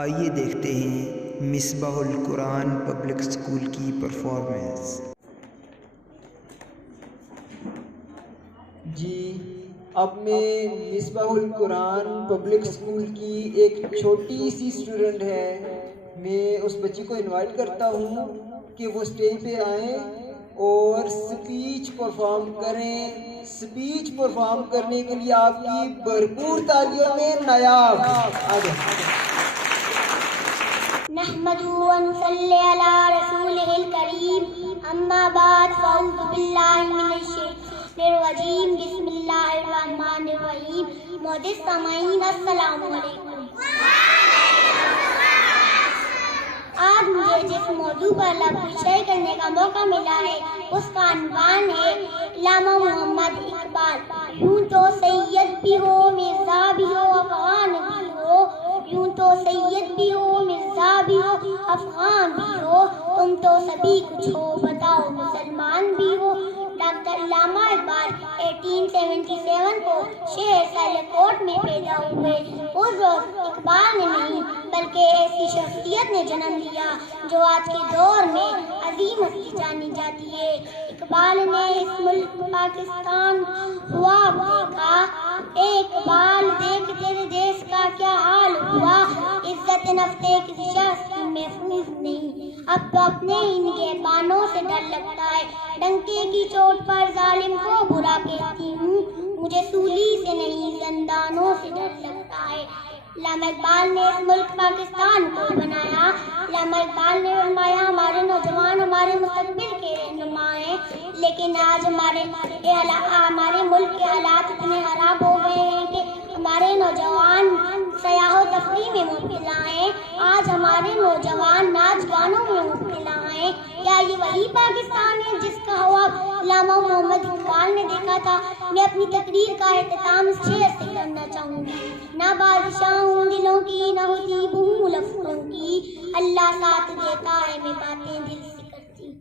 آئیے دیکھتے ہیں مصباح القرآن پبلک اسکول کی پرفارمنس۔ جی اب میں مصباح القرآن پبلک اسکول کی ایک چھوٹی سی اسٹوڈنٹ ہے، میں اس بچی کو انوائٹ کرتا ہوں کہ وہ اسٹیج پہ آئیں اور سپیچ پرفارم کریں۔ سپیچ پرفارم کرنے کے لیے آپ کی بھرپور تالیوں میں نایاب نحمدہ و نصلی علی رسولہ الکریم، اما بعد فاعوذ باللہ من الشیطان الرجیم، بسم اللہ الرحمن الرحیم۔ معزز سامعین السلام علیکم۔ آج مجھے جس موضوع پر لفظ شیئر کرنے کا موقع ملا ہے اس کا عنوان ہے علامہ محمد اقبال۔ یوں تو سید بھی ہو، مرزا بھی ہو، افغان بھی ہو، یوں تو سید بھی ہو، مرزا بھی ہو، افغان بھی ہو، تم تو سبھی کچھ ہو، بتاؤ مسلمان بھی ہو۔ ڈاکٹر علامہ اقبال 1877 کو شہر سیالکوٹ میں پیدا ہوئے۔ اس وقت اقبال نے نہیں بلکہ ایسی شخصیت نے جنم لیا جو آج کے دور میں عظیم ہستی جانی جاتی ہے۔ اقبال نے اس ملک پاکستان خواب دیکھا، اے اقبال دیکھ تیرے دیش کا کیا حال ہوا، عزت نفس کسی شخص کی محفوظ نہیں، اب تو اپنے ہی نگہبانوں سے ڈر لگتا ہے، ڈنکے کی چوٹ پر ظالم کو برا کہتی ہوں، مجھے سولی سے نہیں زندانوں سے ڈر لگتا ہے۔ علامہ اقبال نے اس ملک پاکستان کو بنایا۔ علامہ اقبال نے فرمایا ہمارے نوجوان ہمارے مستقبل کے رہنما ہیں، لیکن آج ہمارے ملک کے حالات اتنے خراب ہو گئے ہیں کہ ہمارے نوجوان سیاح و تفریح میں مبتلا ہیں، آج ہمارے نوجوان ناچ گانوں میں مبتلا ہیں۔ کیا یہ وہی پاکستان ہے جس کا خواب علامہ محمد اقبال نے دیکھا تھا؟ میں اپنی تقریر کا اختتام اس شعر سے کرنا چاہوں گی۔ نہ بادشاہ ہوں دلوں کی، نہ